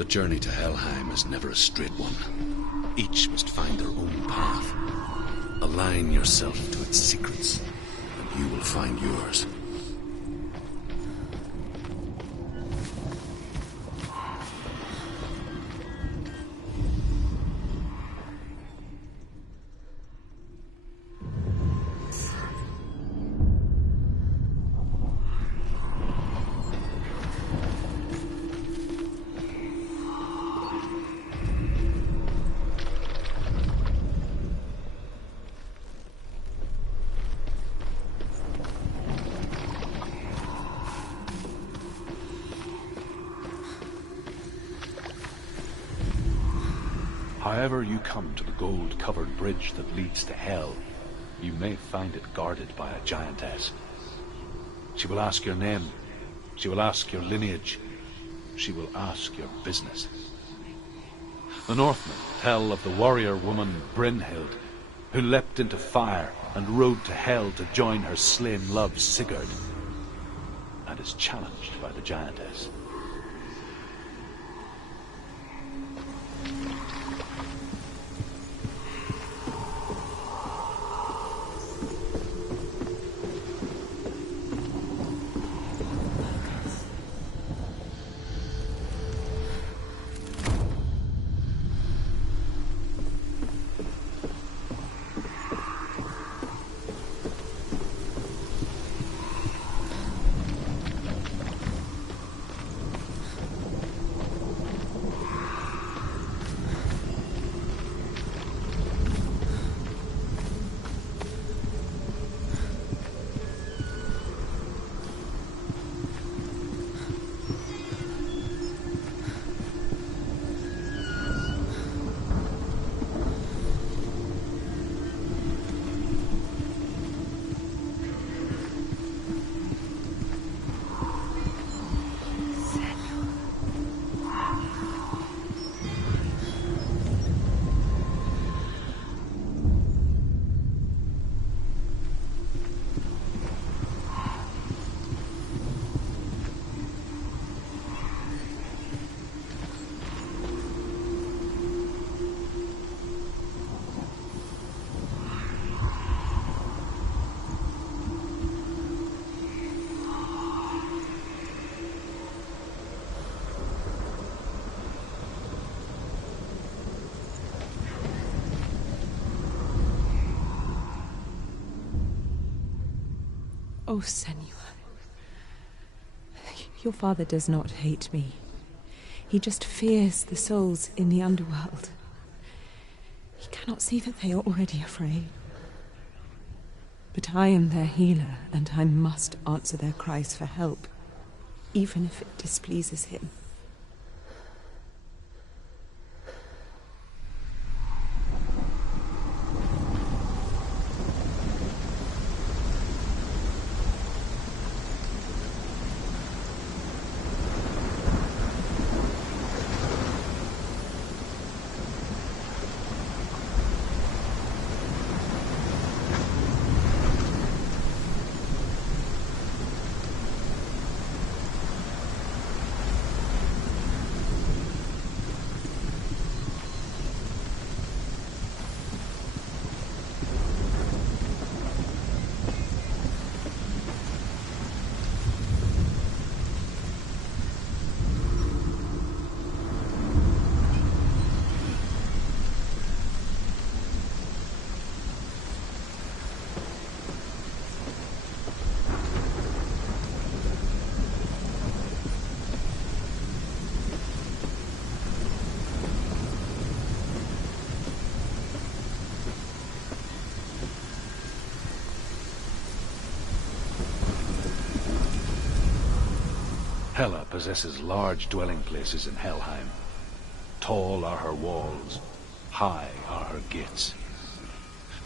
The journey to Helheim is never a straight one. Each must find their own path. Align yourself to its secrets, and you will find yours. However you come to the gold-covered bridge that leads to Hell, you may find it guarded by a giantess. She will ask your name. She will ask your lineage. She will ask your business. The Northmen tell of the warrior woman Brynhild, who leapt into fire and rode to Hell to join her slain love Sigurd, and is challenged by the giantess. Oh, Senua. Your father does not hate me. He just fears the souls in the underworld. He cannot see that they are already afraid. But I am their healer, and I must answer their cries for help, even if it displeases him. Hela possesses large dwelling places in Helheim. Tall are her walls, high are her gates.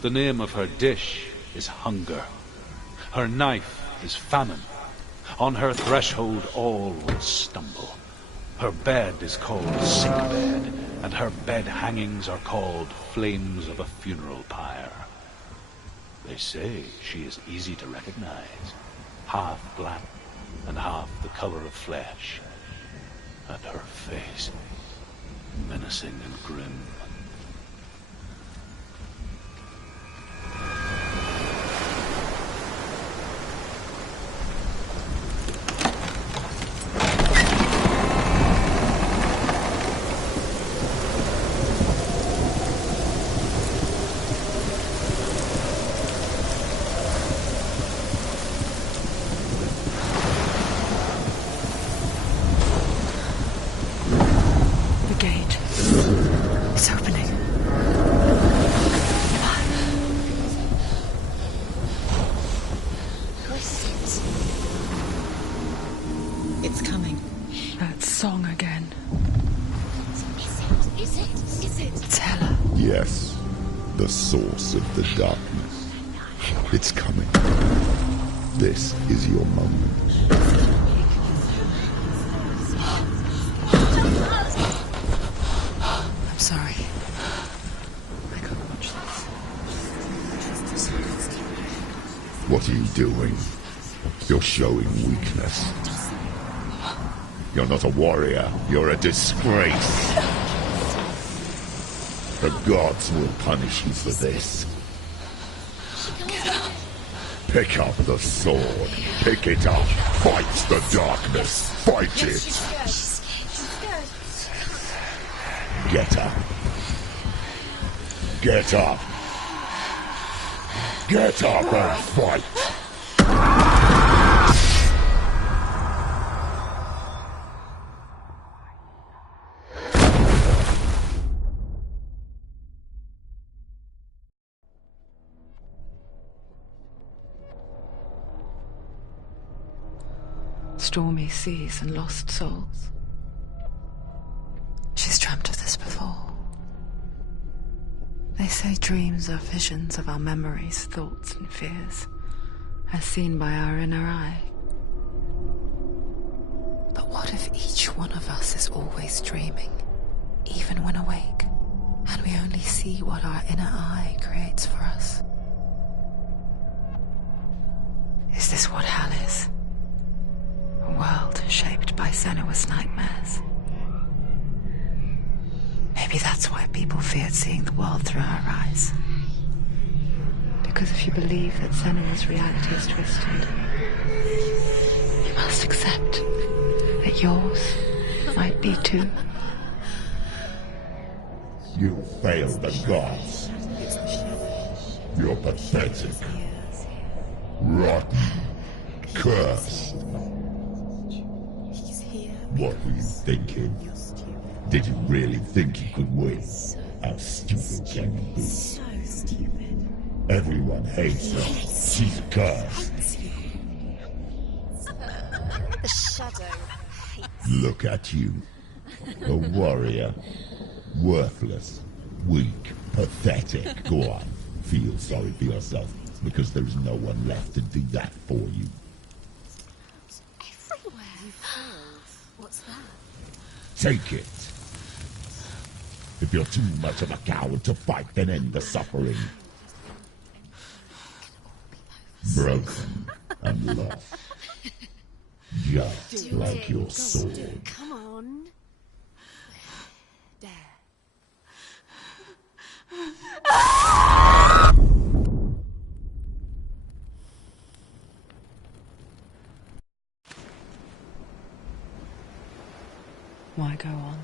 The name of her dish is hunger. Her knife is famine. On her threshold all will stumble. Her bed is called sick bed, and her bed hangings are called flames of a funeral pyre. They say she is easy to recognize, half black and half the color of flesh. And her face, menacing and grim. Yes, the source of the darkness. It's coming. This is your moment. I'm sorry. I can't watch this. What are you doing? You're showing weakness. You're not a warrior. You're a disgrace. The gods will punish you for this. Pick up the sword. Pick it up. Fight the darkness. Fight it. Get up. Get up. Get up and fight. Stormy seas and lost souls. She's dreamt of this before. They say dreams are visions of our memories, thoughts and fears, as seen by our inner eye. But what if each one of us is always dreaming, even when awake, and we only see what our inner eye creates for us? Is this what hell is? A world shaped by Senua's nightmares. Maybe that's why people feared seeing the world through her eyes. Because if you believe that Senua's reality is twisted, you must accept that yours might be too. You failed the gods. You're pathetic. Rotten. Cursed. What were you thinking? Did you really think you could win? How stupid can you be? So stupid. Everyone hates her. She's cursed. The shadow hates. Look at you. A warrior. Worthless. Weak. Pathetic. Go on. Feel sorry for yourself, because there's no one left to do that for you. Everywhere. You failed. What's that? Take it. If you're too much of a coward to fight, then end the suffering. Broken and lost. Just like your sword. Come on. There. Why go on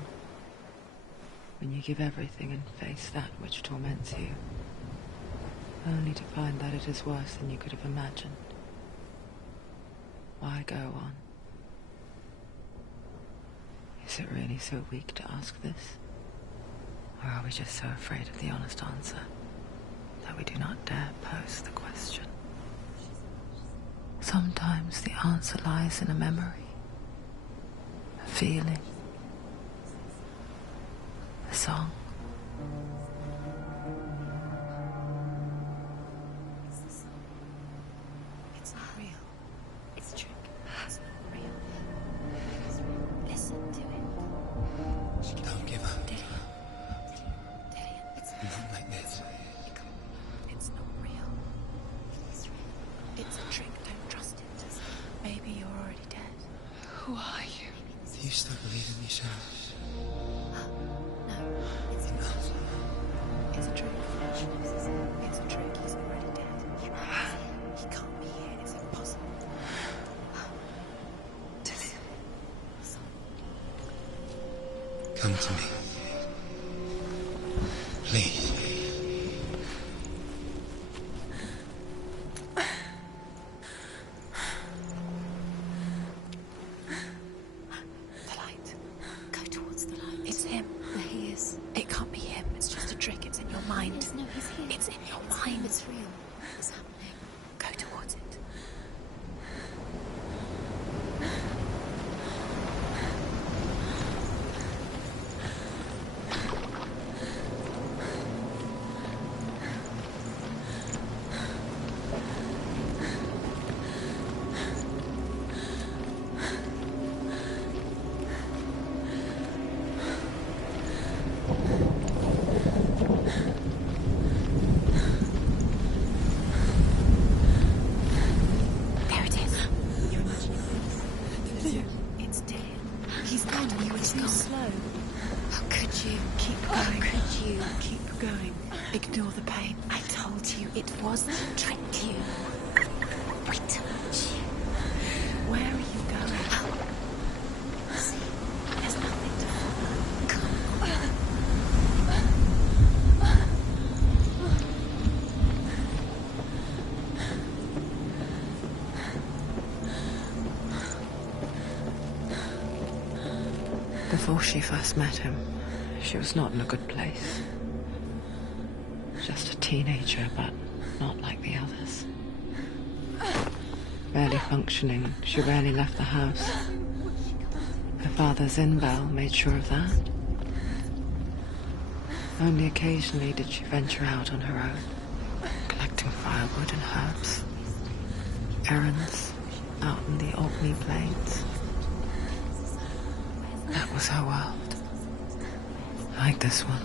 when you give everything and face that which torments you, only to find that it is worse than you could have imagined? Why go on? Is it really so weak to ask this? Or are we just so afraid of the honest answer that we do not dare pose the question? Sometimes the answer lies in a memory, a feeling, a song. It's not real. It's a trick. It's not real. Listen to it. Don't give up. Did it? It's Not like this. It's not real. It's real. It's a trick. Don't trust it. Maybe you're already dead. Who are you? Do you still believe in me, Shadows? Come to me. Please. The light. Go towards the light. It's him. There he is. It can't be him. It's just a trick. It's in your mind. Yes, no, he's here. It's in your mind. It's real. It's happening. Go towards it. There it is. You're imagining. It's dead. He's gone. You were too slow. How could you? Keep going. How could you? Keep going. Ignore the pain. I told you it wasn't a trick you. I told you. Where are you going? See, there's nothing to follow. Come on. Before she first met him, she was not in a good place. Just a teenager, but not like the others. Barely functioning, she rarely left the house. Her father's in-bell made sure of that. Only occasionally did she venture out on her own, collecting firewood and herbs. Errands out in the Orkney Plains. That was her world. Like this one.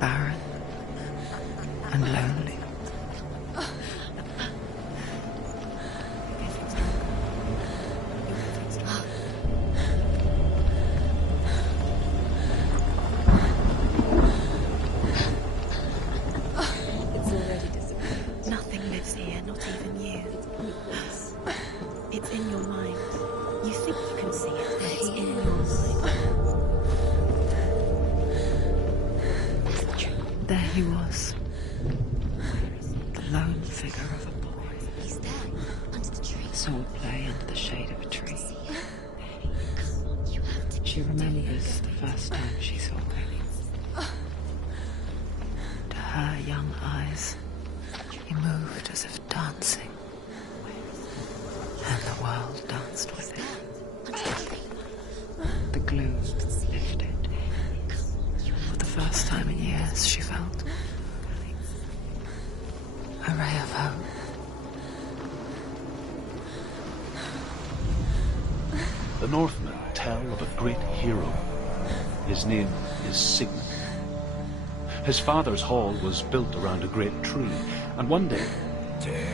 Barren and lonely. Nothing lives here, not even you. It's in your mind. You think you can see it, but it's in your mind. There he was. The lone figure of a boy. He's there, under the tree. Sword play under the shade of a tree. You have to. She remembers the first time she saw him. To her young eyes, he moved as if dancing. And the world danced with him. The gloom lifted. For the first time in years, she felt a ray of hope. The Northmen tell of a great hero. His name is Sigmund. His father's hall was built around a great tree, and one day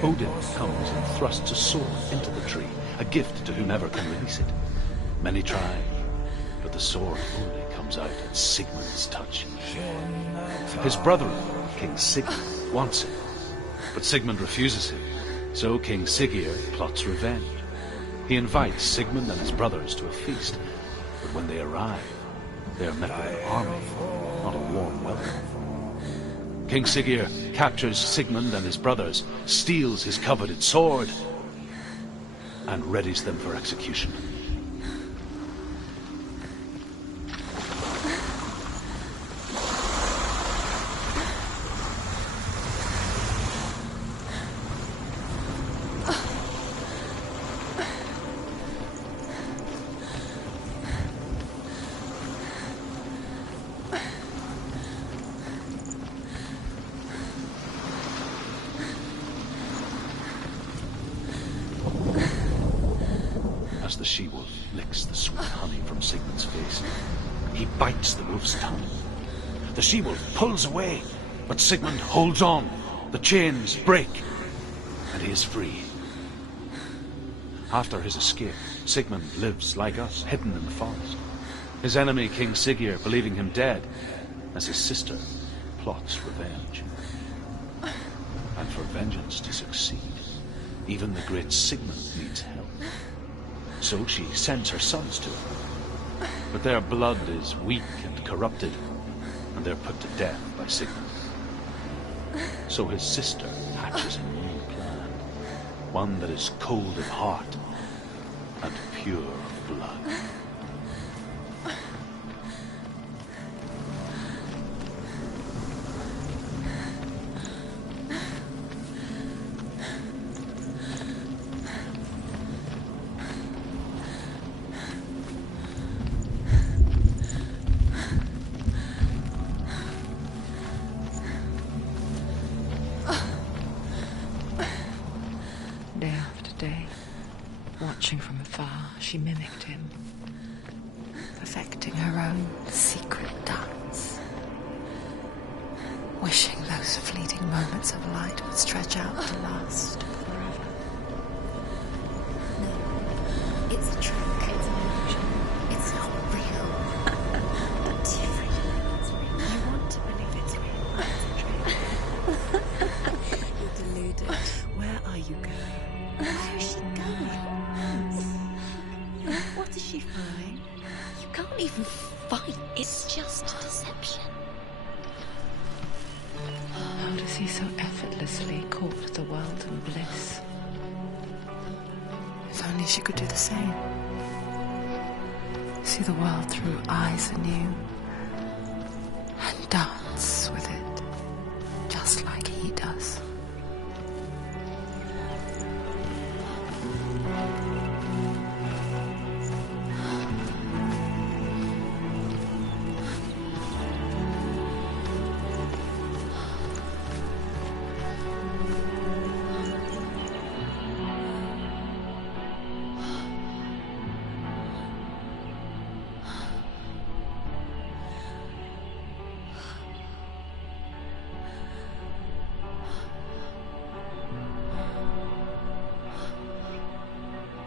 Odin comes and thrusts a sword into the tree, a gift to whomever can release it. Many try, but the sword only comes out at Sigmund's touch. His brother-in-law, King Sigurd, wants it, but Sigmund refuses him, so King Sigurd plots revenge. He invites Sigmund and his brothers to a feast, but when they arrive, they are met with an army, not a warm welcome. King Sigurd captures Sigmund and his brothers, steals his coveted sword, and readies them for execution. As the she-wolf licks the sweet honey from Sigmund's face, he bites the wolf's tongue. The she-wolf pulls away, but Sigmund holds on. The chains break, and he is free. After his escape, Sigmund lives like us, hidden in the forest. His enemy, King Sigurd, believing him dead, as his sister plots revenge. And for vengeance to succeed, even the great Sigmund needs help. So she sends her sons to him. But their blood is weak and corrupted, and they're put to death by sickness. So his sister hatches a new plan, one that is cold of heart and pure of blood. Day after day, watching from afar, she mimicked him, perfecting her own secret dance, wishing those fleeting moments of light would stretch out to last forever. No, it's a trick. It's an illusion. It's not real. But you're afraid it's real. You want to believe it's real. It's a trick. You're deluded. Where are you going? Where is she going? What is she find? You can't even fight. It's just deception. How does he so effortlessly court the world and bliss? If only she could do the same. See the world through eyes anew and dance with it, just like he does.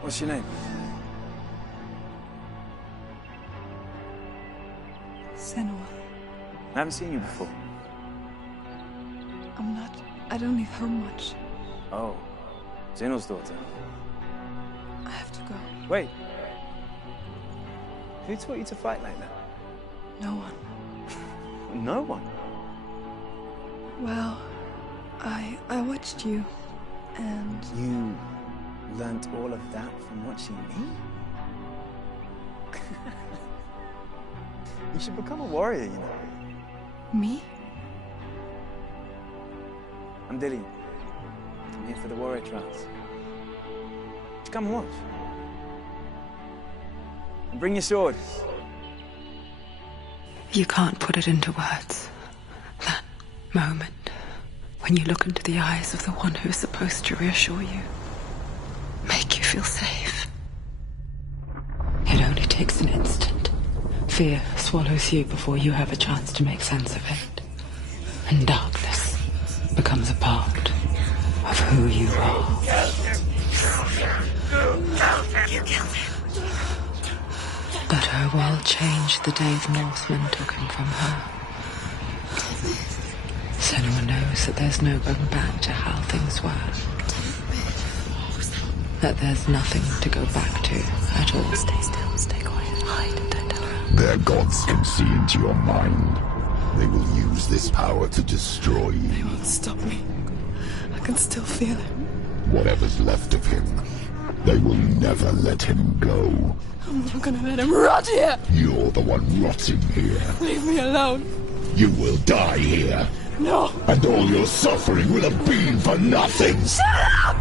What's your name? Senua. I haven't seen you before. I don't leave home much. Oh, Zeno's daughter. I have to go. Wait. Who taught you to fight like that? No one. No one? Well, I watched you, and You learnt all of that from watching me? You should become a warrior, you know. me? I'm Dillian. I'm here for the warrior trials. Just come and watch. And bring your sword. You can't put it into words. That moment when you look into the eyes of the one who's supposed to reassure you, make you feel safe. It only takes an instant. Fear swallows you before you have a chance to make sense of it. And darkness becomes a part of who you are. You killed him. But her world changed the day the Northmen took him from her. Senua knows that there's no going back to how things were. That there's nothing to go back to at all. Stay still, stay quiet, hide, don't tell her. Their gods can see into your mind. They will use this power to destroy They you. won't stop me. I can still feel it. Whatever's left of him, they will never let him go. I'm not gonna let him rot here. You're the one rotting here. Leave me alone. You will die here. No. And all your suffering will have been for nothing. Shut up!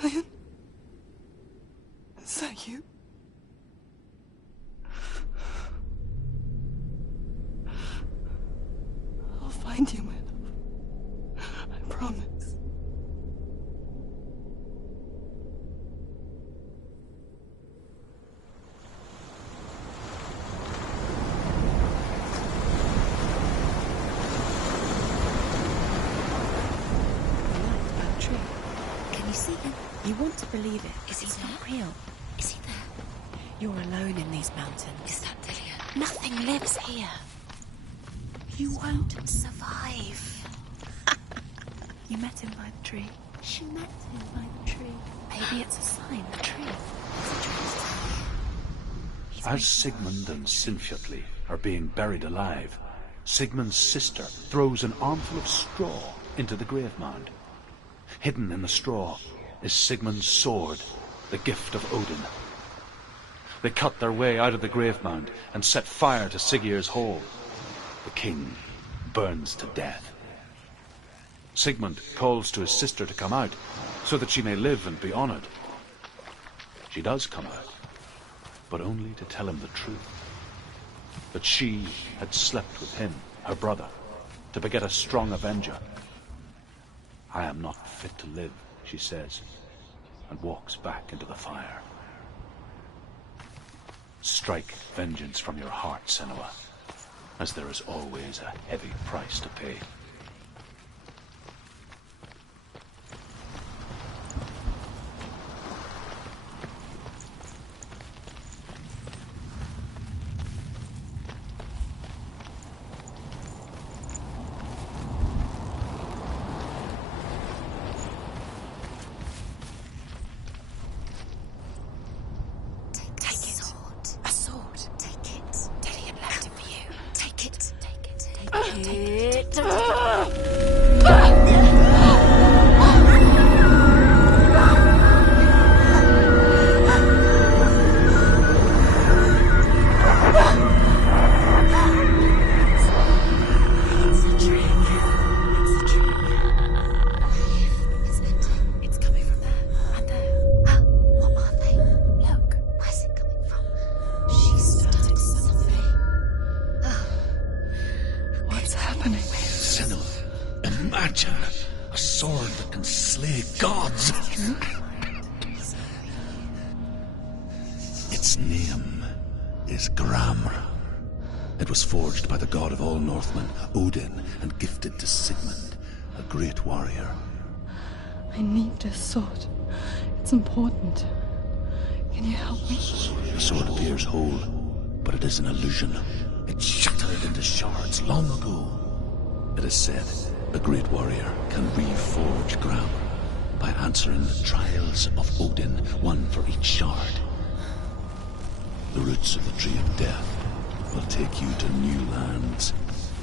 Dillian? Is that you? I'll find you, my love. I promise. Can you see him? You want to believe it. Is he not real? Is he there? You're alone in these mountains. Is that Dillian? Nothing lives here. You won't survive. You met him by the tree. She met him by the tree. Maybe it's a sign, the tree. As Sigmund and Sinfjotli are being buried alive, Sigmund's sister throws an armful of straw into the grave mound. Hidden in the straw is Sigmund's sword, the gift of Odin. They cut their way out of the grave mound and set fire to Siggeir's hall. The king burns to death. Sigmund calls to his sister to come out so that she may live and be honored. She does come out, but only to tell him the truth. That she had slept with him, her brother, to beget a strong avenger. I am not fit to live, she says, and walks back into the fire. Strike vengeance from your heart, Senua, as there is always a heavy price to pay. Its name is Gramr. It was forged by the god of all Northmen, Odin, and gifted to Sigmund, a great warrior. I need this sword. It's important. Can you help me? The sword appears whole, but it is an illusion. It shattered into shards long ago. It is said a great warrior can reforge Gramr by answering the trials of Odin, one for each shard. The roots of the Tree of Death will take you to new lands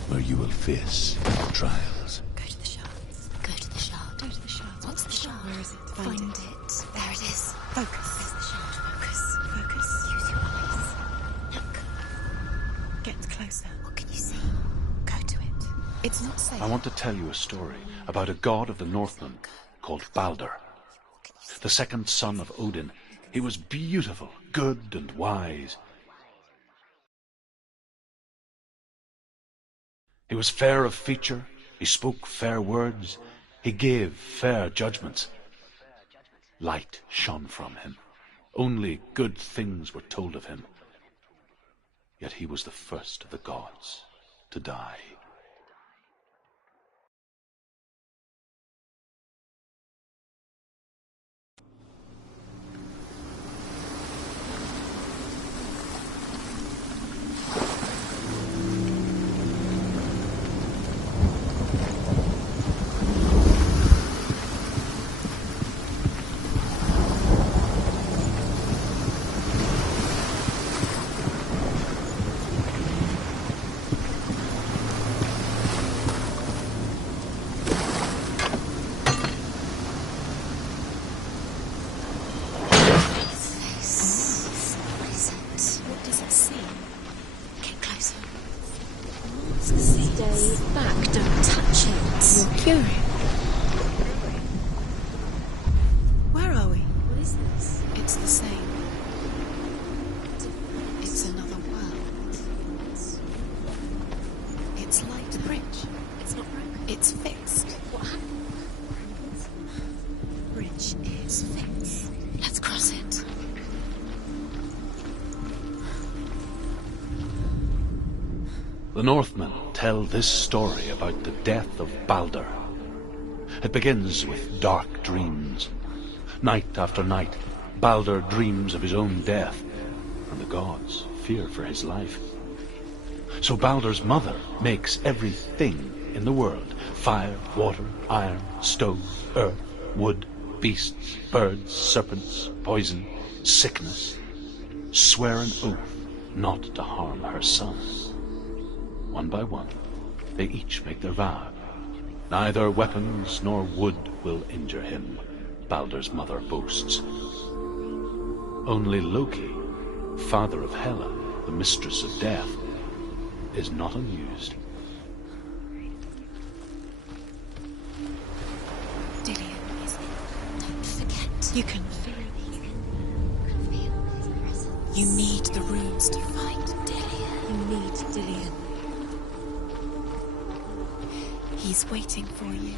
where you will face trials. Go to the shards. Go to the shard. Go to the shards. What's the shard? Where is it? Find it. There it is. Focus. There's the shard. Focus. Focus. Use your eyes. Look. Get closer. What can you see? Go to it. It's not safe. I want to tell you a story about a god of the Northmen called Balder, the second son of Odin. He was beautiful, good, and wise. He was fair of feature, he spoke fair words, he gave fair judgments. Light shone from him. Only good things were told of him. Yet he was the first of the gods to die. Where are we? What is this? It's the same. It's another world. It's like the bridge. It's not broken. It's fixed. What happened? The bridge is fixed. Let's cross it. The Northmen tell this story about the death of Balder. It begins with dark dreams. Night after night, Balder dreams of his own death, and the gods fear for his life. So Balder's mother makes everything in the world. Fire, water, iron, stone, earth, wood, beasts, birds, serpents, poison, sickness. Swear an oath not to harm her son. One by one, they each make their vow. Neither weapons nor wood will injure him, Baldur's mother boasts. Only Loki, father of Hela, the mistress of death, is not amused. Dillion, don't forget. You can feel You need the runes to find Dillion. You need Dillion. He's waiting for you.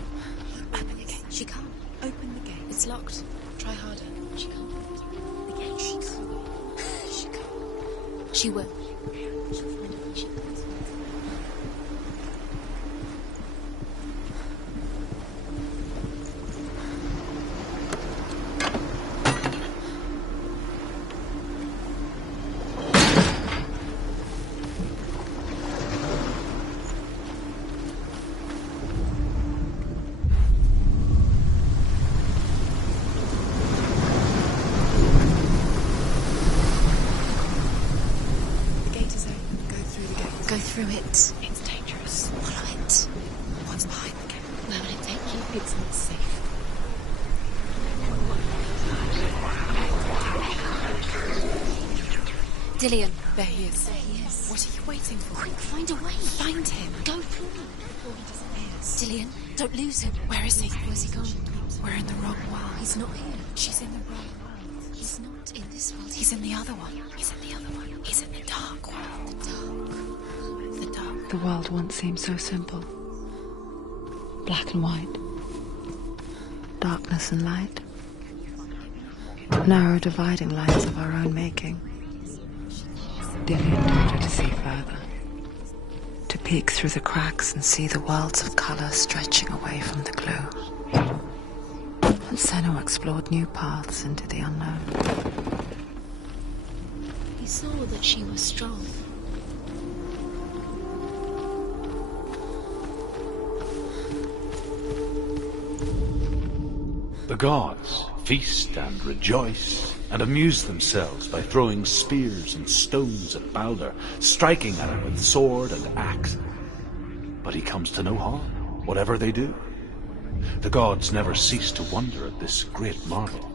Open the gate. She can't. Open the gate. It's locked. Try harder. She can't. The gate. She can't. She can't. She will. She'll find a way. She does. Go through it. It's dangerous. Follow it. What's behind the gate? Where will it take you? It's not safe. Dillion. There he is. There he is. What are you waiting for? Quick, find a way. Find him. Go through before he disappears. Dillion, don't lose him. Where is he? Where's he gone? We're in the wrong world. He's not here. She's in the wrong world. He's not in this world. He's in the other one. He's in the other one. He's in the dark world. The dark. The world once seemed so simple. Black and white. Darkness and light. Narrow dividing lines of our own making. Dillion taught her to see further. To peek through the cracks and see the worlds of colour stretching away from the glue. And Senna explored new paths into the unknown. He saw that she was strong. The gods feast and rejoice and amuse themselves by throwing spears and stones at Baldur, striking at him with sword and axe. But he comes to no harm, whatever they do. The gods never cease to wonder at this great marvel.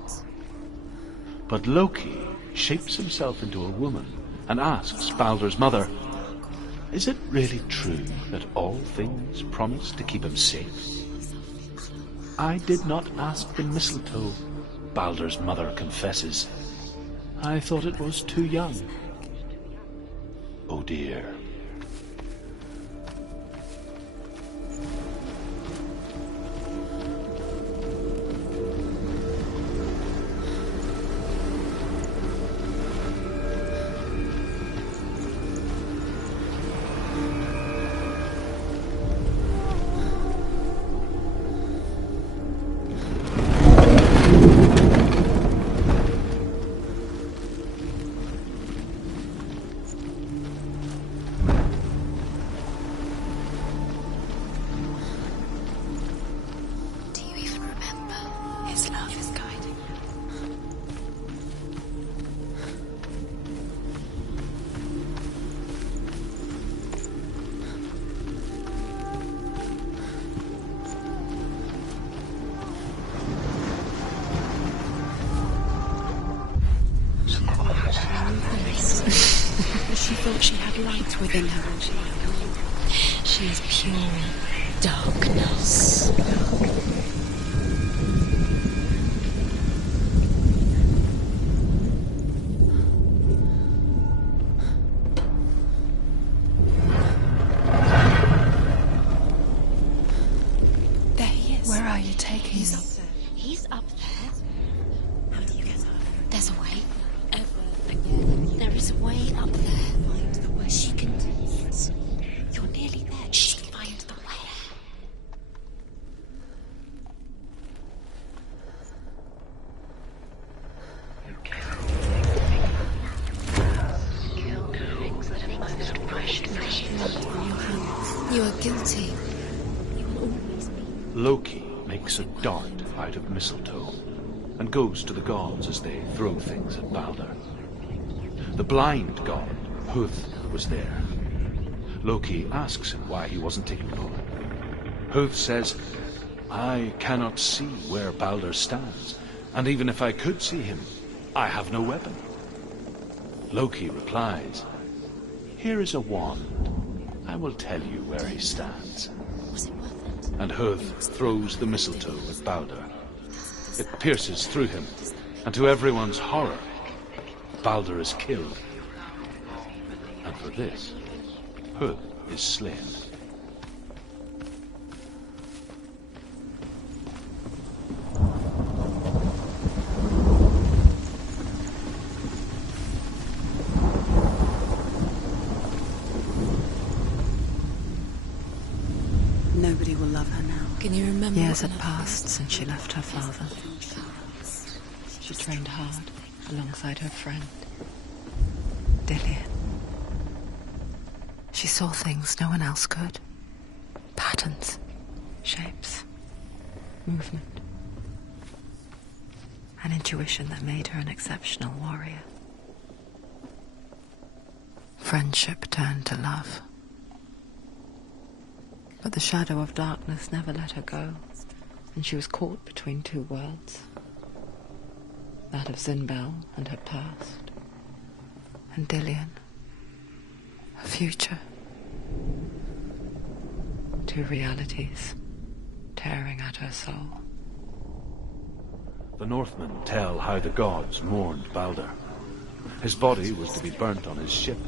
But Loki shapes himself into a woman and asks Baldur's mother, is it really true that all things promise to keep him safe? I did not ask the mistletoe, Baldur's mother confesses. I thought it was too young. Oh dear. She thought she had light within her when she was. She is pure darkness. There he is. Where are you taking him? He's up there. He's up there. How do you get up? There's a way. Ever again. There is a way up there. Find the way. She can do it. You're nearly there. She can find the way. You are guilty. Loki makes a dart out of mistletoe and goes to the gods as they throw things at Balder. The blind god, Huth, was there. Loki asks him why he wasn't taken forward. Huth says, "I cannot see where Balder stands, and even if I could see him, I have no weapon." Loki replies, "Here is a wand. I will tell you where he stands." And Huth throws the mistletoe at Balder. It pierces through him, and to everyone's horror, Balder is killed. And for this, Huth is slain. Nobody will love her now. Can you remember? Years had passed since she left her father. She trained hard alongside her friend, Dillian. She saw things no one else could. Patterns, shapes, movement. An intuition that made her an exceptional warrior. Friendship turned to love. But the shadow of darkness never let her go, and she was caught between two worlds. That of Zinbel and her past, and Dillian, her future. Two realities tearing at her soul. The Northmen tell how the gods mourned Balder. His body was to be burnt on his ship,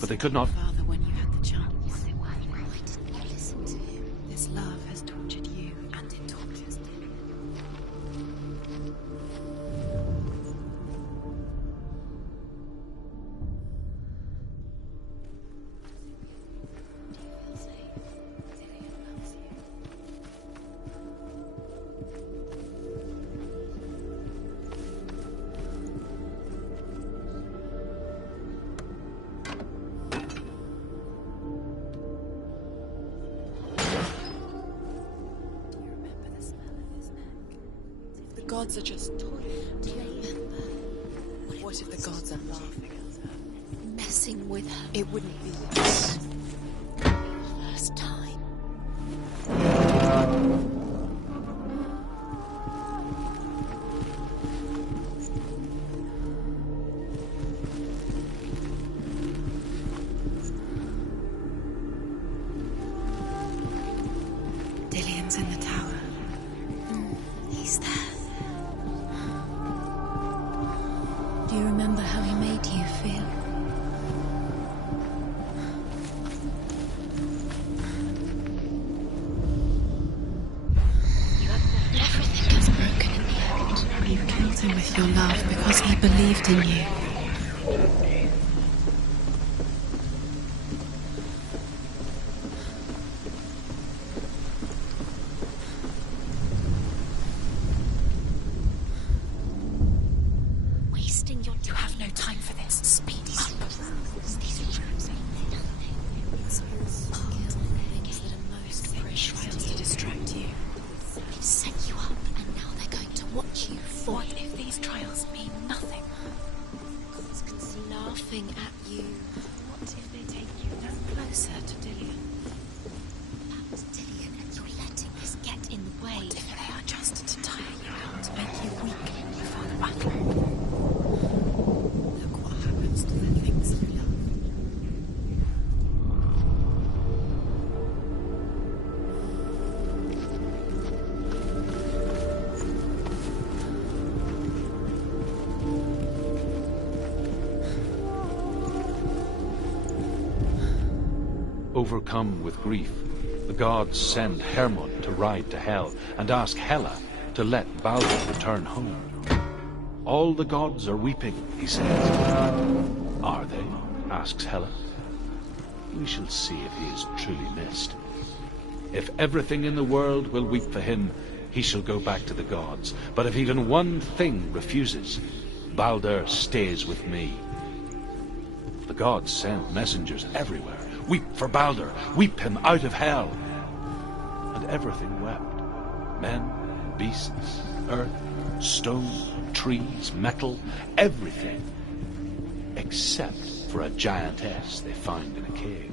but they could not. Father, when you had the chance. Why didn't you listen to him? This love has tortured you, and it tortures him. The gods are just toying. Do you remember? What if the gods are laughing at her? Messing with her? It wouldn't be this. First time. Dillian's in the tower. He's there. Do you remember how he made you feel? Everything gets broken in the end. You killed him with your love because he believed in you. You have no time for this. Speed up. These rooms ain't nothing. It's things that are most trials to distract you. They've set you up, and now they're going to watch you fall. What if these trials mean nothing? Gods can see laughing at you. What if they take you no closer to Dillian? Perhaps Dillian, and you're letting this get in the way. What if they are just to tire you out, to make you weak before the battle? Overcome with grief, the gods send Hermod to ride to Hell and ask Hela to let Balder return home. All the gods are weeping, he says. Are they? Asks Hela. We shall see if he is truly missed. If everything in the world will weep for him, he shall go back to the gods. But if even one thing refuses, Balder stays with me. The gods send messengers everywhere. Weep for Balder. Weep him out of Hell. And everything wept. Men, beasts, earth, stone, trees, metal, everything. Except for a giantess they found in a cave.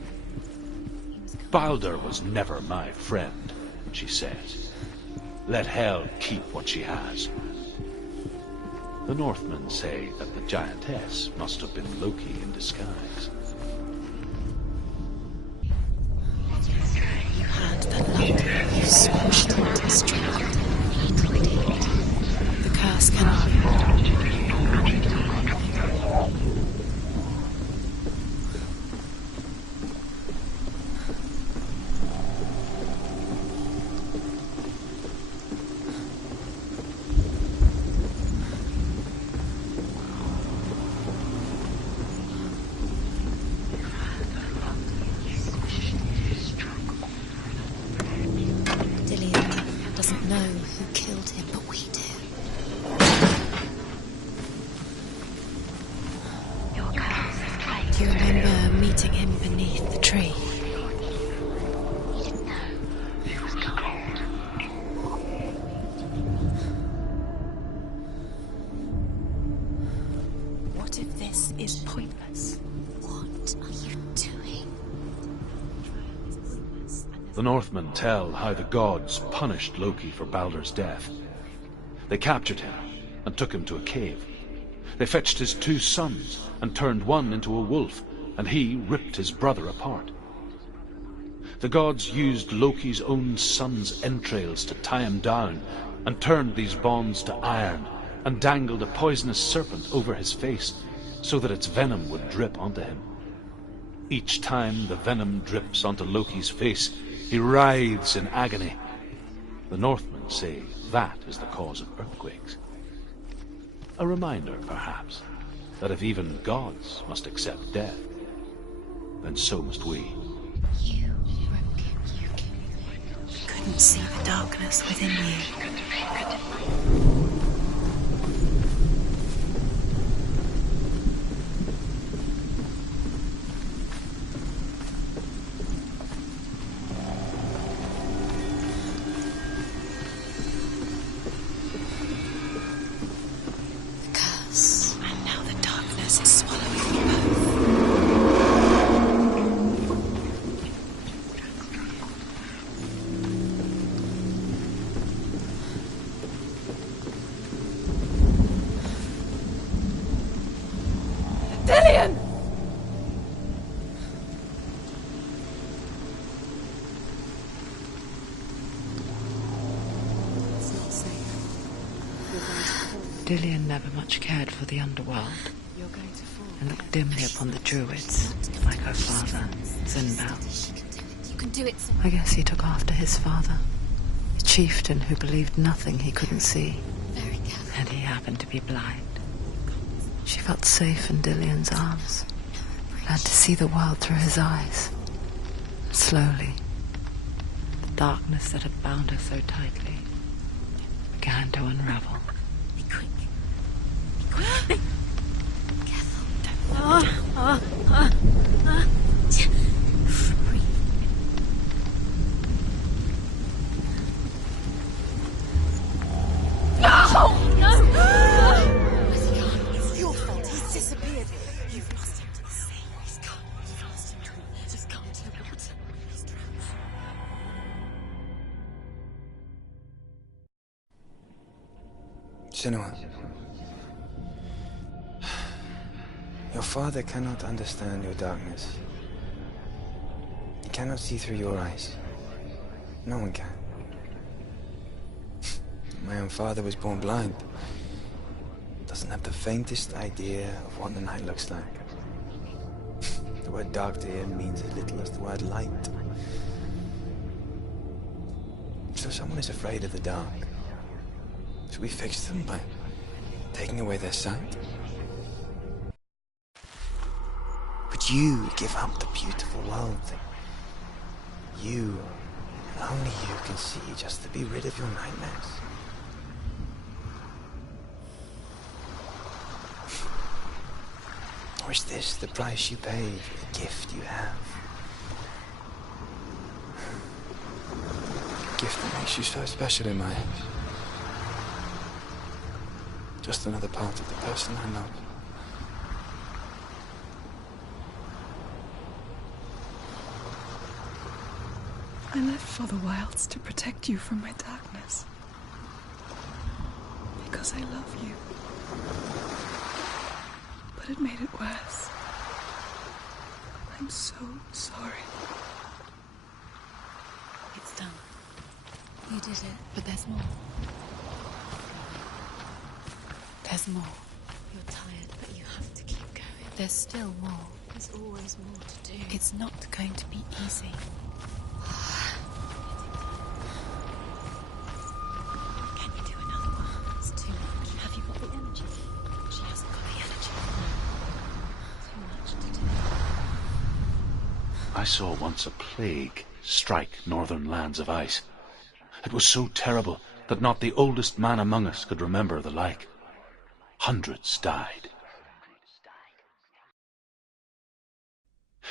Baldur was never my friend, she says. Let Hel keep what she has. The Northmen say that the giantess must have been Loki in disguise. You had the lump you smashed into strength. The curse cannot. Doesn't know who killed him, but we do. Do you remember meeting him beneath the tree? What if this is pointless? What are you doing? The Northmen tell how the gods punished Loki for Baldur's death. They captured him and took him to a cave. They fetched his 2 sons and turned one into a wolf, and he ripped his brother apart. The gods used Loki's own son's entrails to tie him down and turned these bonds to iron and dangled a poisonous serpent over his face so that its venom would drip onto him. Each time the venom drips onto Loki's face, he writhes in agony. The Northmen say that is the cause of earthquakes. A reminder, perhaps, that if even gods must accept death, then so must we. You couldn't see the darkness within you. And now the darkness is swallowing you both. Dillion! It's not safe. You're going to fall. Dillion never much cared for the underworld You're going to fall. and looked dimly upon the druids, like her father, Zynbel. You can do it. I guess he took after his father, a chieftain who believed nothing he couldn't see, Very careful. and he happened to be blind. She felt safe in Dillion's arms, learned to see the world through his eyes. Slowly, the darkness that had bound her so tightly began to unravel. Be quick. Be quick. Careful. Don't Breathe. Where's he gone? It's your fault. He's disappeared. You've lost him to the sea. He's gone. You've lost him to him. Just come to the water. He's drowned. Senua, your father cannot understand your darkness. He cannot see through your eyes. No one can. My own father was born blind. Doesn't have the faintest idea of what the night looks like. The word dark to him means as little as the word light. So someone is afraid of the dark. Should we fix them by taking away their sight? Would you give up the beautiful world that you, and only you, can see just to be rid of your nightmares? Or is this the price you pay for the gift you have? gift that makes you so special in my eyes. Just another part of the person I love. I left for the wilds to protect you from my darkness. Because I love you. But it made it worse. I'm so sorry. It's done. You did it, but there's more. There's more. You're tired, but you have to keep going. There's still more. There's always more to do. It's not going to be easy. Can you do another one? It's too much. Have you got the energy? She hasn't got the energy. Too much to do. I saw once a plague strike northern lands of ice. It was so terrible that not the oldest man among us could remember the like. Hundreds died.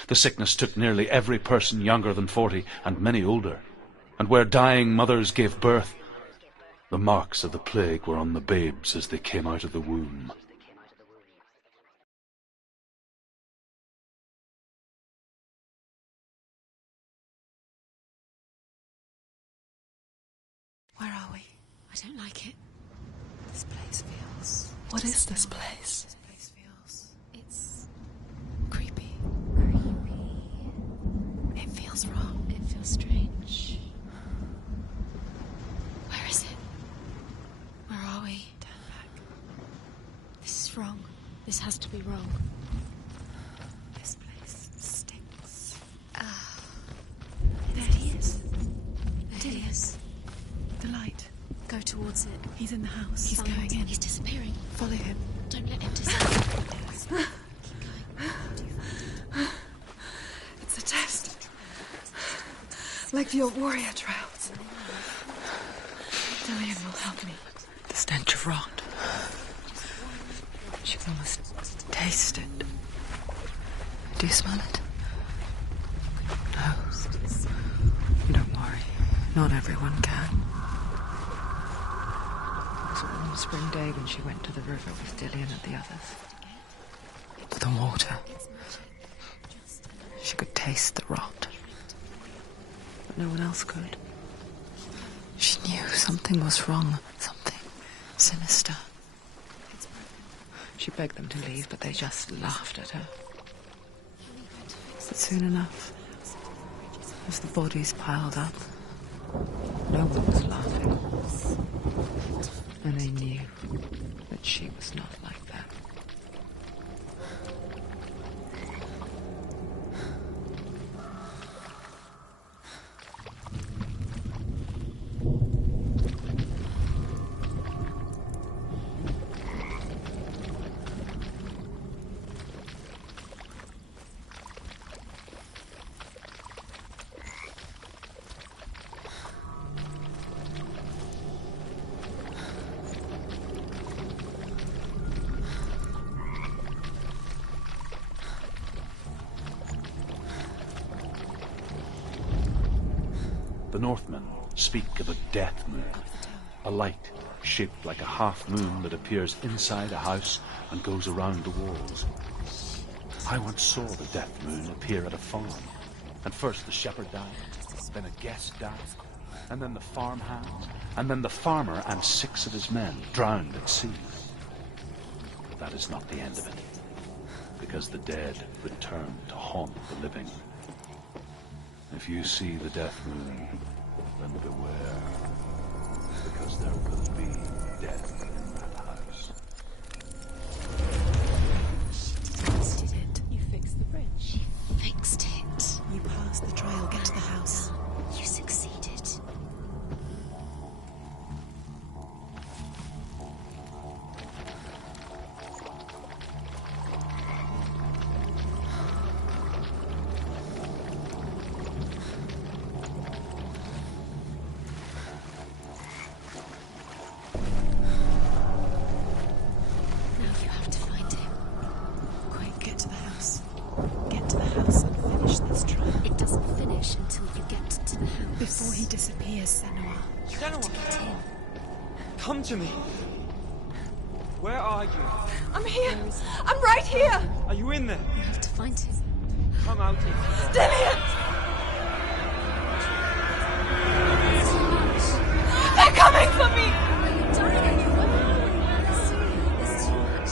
The sickness took nearly every person younger than 40 and many older. And where dying mothers gave birth, the marks of the plague were on the babes as they came out of the womb. Where are we? I don't like it. This place feels... What is this place? This place feels... It's... creepy. It feels wrong. It feels strange. Where is it? Where are we? Turn back. This is wrong. This has to be wrong. This place stinks. There he is. There he is. The light. Go towards it. He's in the house. He's going in. He's disappearing. Follow him. Don't let him disappear. Keep going. It's a test. Like the old warrior trials. Dillian will help me. The stench of rot. She can almost taste it. Do you smell it? No. Don't worry. Not everyone can. It was a warm spring day when she went to the river with Dillian and the others. The water. She could taste the rot. But no one else could. She knew something was wrong. Something sinister. She begged them to leave, but they just laughed at her. But soon enough, as the bodies piled up, no one was laughing. And they knew that she was not like that. The Northmen speak of a death moon, a light shaped like a half moon that appears inside a house and goes around the walls. I once saw the death moon appear at a farm, and first the shepherd died, then a guest died, and then the farmhand, and then the farmer and 6 of his men drowned at sea. But that is not the end of it, because the dead return to haunt the living. If you see the death moon, then beware, because there will be death in that house. Did it? You fixed the bridge. You fixed it. You passed the trial. Get to the house. You succeeded. Before he disappears, Senua. Senua! Come to me! Where are you? I'm here! I'm right here! Are you in there? You have to find him. Come out here. Dillian! They're coming for me! There's too much.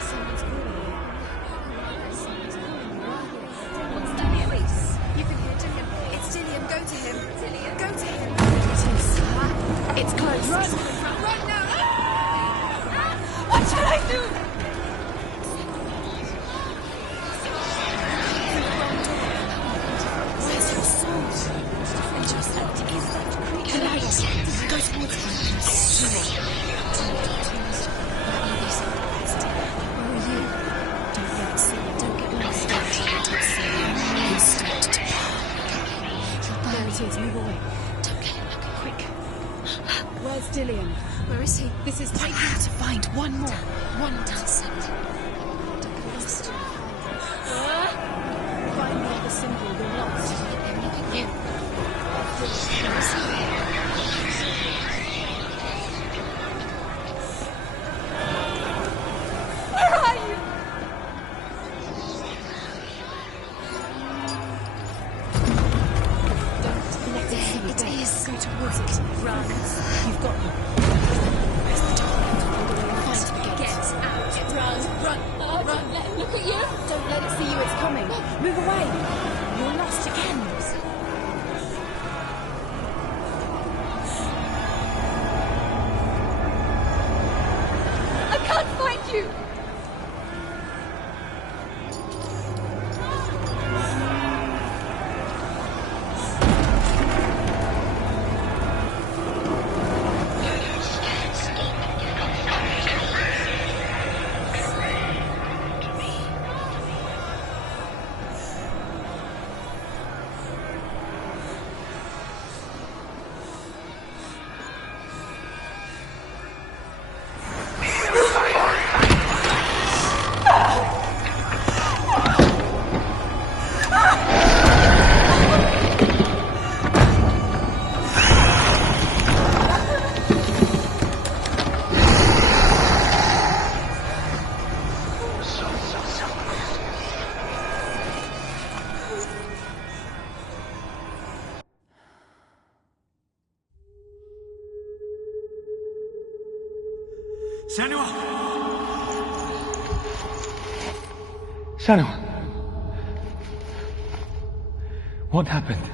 Someone's calling you. Someone's calling you. What's that voice? You can hear Dillian. It's Dillian. Go to him. Dillian. Go to him. It's close. Run now. What should I do? Where's your sword? Defend yourself. Is that creature? Get out. Go towards him. Where are you? Don't let it see. Don't get lost. Don't let it see. You start to burn. There it is. Move away. Don't get it. Look quick. Where's Dillian? Where is he? This is take him to find one more. One more. That's it. Don't get lost. Find the other symbol. You're lost. Look at you. Where is he? Where are you? Don't let it see you. It is. Go towards it. Run. You've got them. Where's the door? Find the gate. Get out. Run. Run. Look at you. Don't let it see you. It's coming. Move away. You're lost again. I can't find you. Senua! Senua! What happened?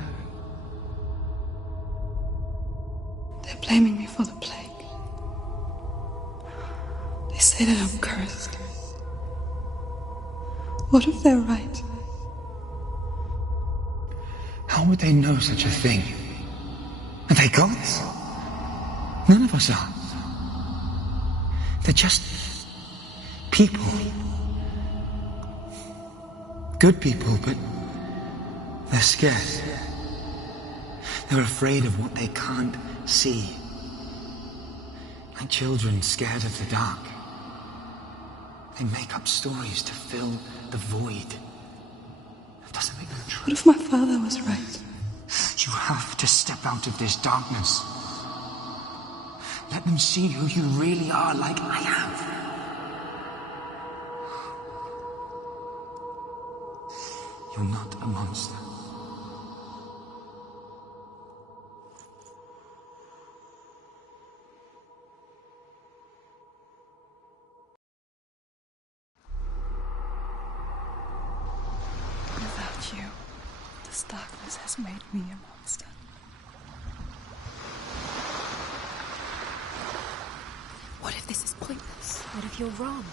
They're blaming me for the plague. They say that I'm cursed. What if they're right? How would they know such a thing? Are they gods? None of us are. They're just people. Good people, but they're scared. They're afraid of what they can't see. Like children scared of the dark. They make up stories to fill the void. That doesn't make them true. What if my father was right? You have to step out of this darkness. Let them see who you really are, like I have. You're not a monster. Without you, this darkness has made me a monster. What if this is pointless? What if you're wrong?